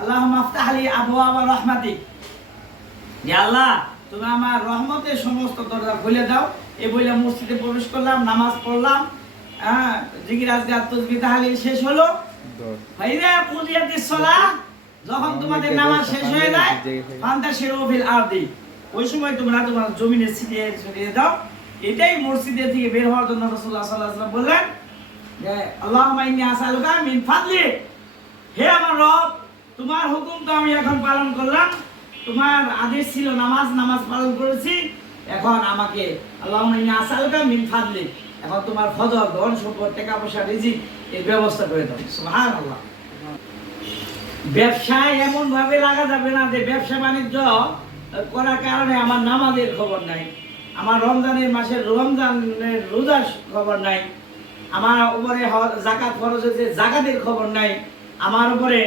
আল্লাহুম্মা আফতাহ লি আবওয়াবা রাহমাতিক, যে আল্লাহ তুমি আমার রহমতের সমস্ত দরজা খুলে দাও। এই বলে মসজিদে প্রবেশ করলাম, নামাজ পড়লাম, জিকির আজকার তাসবিহ তাহলিল শেষ হলো। ফাইদা কুদিয়াতিস সালাহ, যখন তোমাদের নামাজ শেষ হয়ে যায়, ফান্তাশিরু ফিল আরদি, ওই সময় তোমরা তোমার জমিনে ছড়িয়ে দাও। এটাই মসজিদে থেকে বের হওয়ার জন্য রাসূলুল্লাহ সাল্লাল্লাহু আলাইহি ওয়াসাল্লাম বললেন যে আল্লাহুম্মা ইন্নী আসআলুকা মিন ফাদলি, হে আমার রব, তোমার হুকুম তো আমি এখন পালন করলাম, তোমার আদেশ ছিল নামাজ পালন করেছি, এখন আমাকে আল্লাহুম্মা ইন্নী আসআলুকা মিন ফাদলি, এখন তোমার ফজল, ধন সম্পদ, টাকা পয়সা, রিজিক এর ব্যবস্থা করে দাও। সুবহানাল্লাহ। ব্যবসায় এমন ভাবে লাগা যাবে না যে ব্যবসা বাণিজ্য করার কারণে আমার নামাজের খবর নাই, আমার রমজানের মাসের রমজানের রোজার খবর নাই, আমার উপরে যাকাত ফরজ হয়েছে যাকাতের খবর নাই, আমার উপরে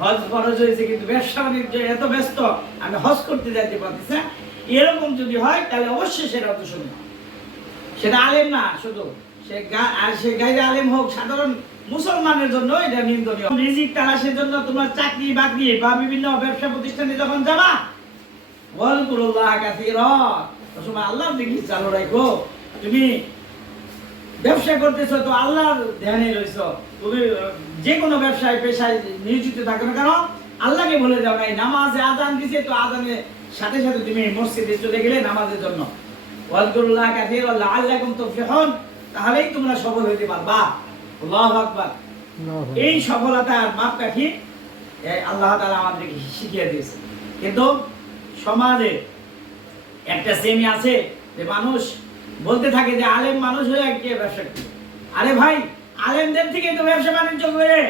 হজ ফরজ হয়েছে কিন্তু ব্যবসা বাণিজ্য এত ব্যস্ত আমি হজ করতে যাইতে পারতেছি না, এরকম যদি হয় তাহলে অবশ্যই সেটা অত শুনবো। সেটা আলেম না শুধু, সে গাইরে আলেম হোক, সাধারণ মুসলমানের জন্য এটা নিন্দনীয়। রিজিক তালাশের জন্য তোমার চাকরি বাকরি বা বিভিন্ন ব্যবসা প্রতিষ্ঠানে যখন যাবা, ওয়াজকুরুল্লাহ কাসীরা, তোমরা আল্লাহর জিকির চালু রাখো। তুমি ব্যবসা করতেছো তো আল্লাহর ধ্যানে রইছো, তুমি যে কোনো ব্যবসায় পেশায় নিয়োজিত থাকো না কেন, আল্লাহকে ভুলে যাও নাই। নামাজে আযান দিছে তো আযানের সাথে সাথে তুমি মসজিদে চলে গেলে নামাজের জন্য, ওয়াজকুরুল্লাহ কাসীরা লাআল্লাকুম তুফলিহুন, তাহলেই তোমরা সফল হইতে পারবা। আল্লাহু আকবার। এই সফলতার মাপকাঠি আল্লাহ তাআলা আমাদেরকে শিখিয়ে দিয়েছে। কিন্তু সমাজে একটা শ্রেণী আছে যে মানুষ বলতে থাকে যে আলেম মানুষ হয়ে কে ব্যবসা করে। আরে ভাই, আলেমদের থেকে তো ব্যবসা বাণিজ্য করে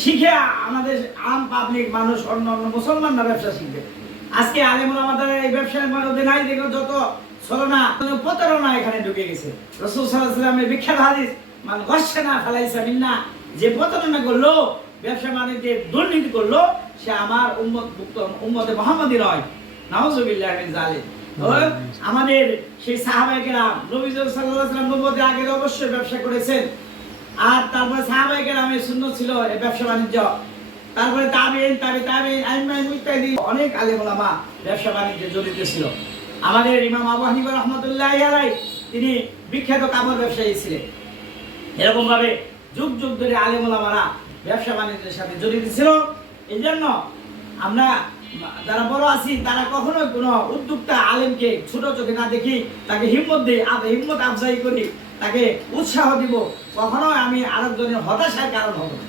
শিখে আমাদের আম পাবলিক মানুষ, অন্য মুসলমানরা ব্যবসা শিখবে। আজকে আলেম ওলামাদের এই ব্যবসার মধ্যে নাই, দেখো যত ছলনা প্রতারণা এখানে ঢুকে গেছে। রাসূল সাল্লাল্লাহু আলাইহি ওয়াসাল্লামের বিখ্যাত হাদিস, মান গাশশানা ফালাইসা মিন্না, যে প্রতারণা করলো, ব্যবসা বাণিজ্যে দুর্নীতি করলো, সে আমার উম্মতে মুহাম্মাদি নয়। নাউযুবিল্লাহি মিন যালিক। আমাদের সেই সাহাবায়ে কেরাম, নবী সাল্লাল্লাহু আলাইহি ওয়াসাল্লাম নবুয়তের আগে অবশ্যই ব্যবসা করেছেন, আর তারপরে সাহাবায়ে কেরামের সুন্নাত ছিল এই ব্যবসা বাণিজ্য, তারপরে তাবেঈন, আইম্মা মুজতাহিদিন, অনেক আলেম ওলামা ব্যবসা বাণিজ্যে জড়িত ছিল। আমাদের ইমাম আবু হানিফা রাহমাতুল্লাহি আলাইহি, তিনি বিখ্যাত কাপড় ব্যবসায়ী ছিলেন। এরকম ভাবে যুগ যুগ ধরে আলেম ওলামারা ব্যবসা বাণিজ্যের সাথে জড়িত ছিল। এই জন্য আমরা যারা বড় আছি তারা কখনোই কোনো উদ্যোক্তা আলেমকে ছোট চোখে না দেখি, তাকে হিম্মত দিই, হিম্মত আফজাই করি, তাকে উৎসাহ দিব, কখনোই আমি আরেকজনের হতাশার কারণ হব না।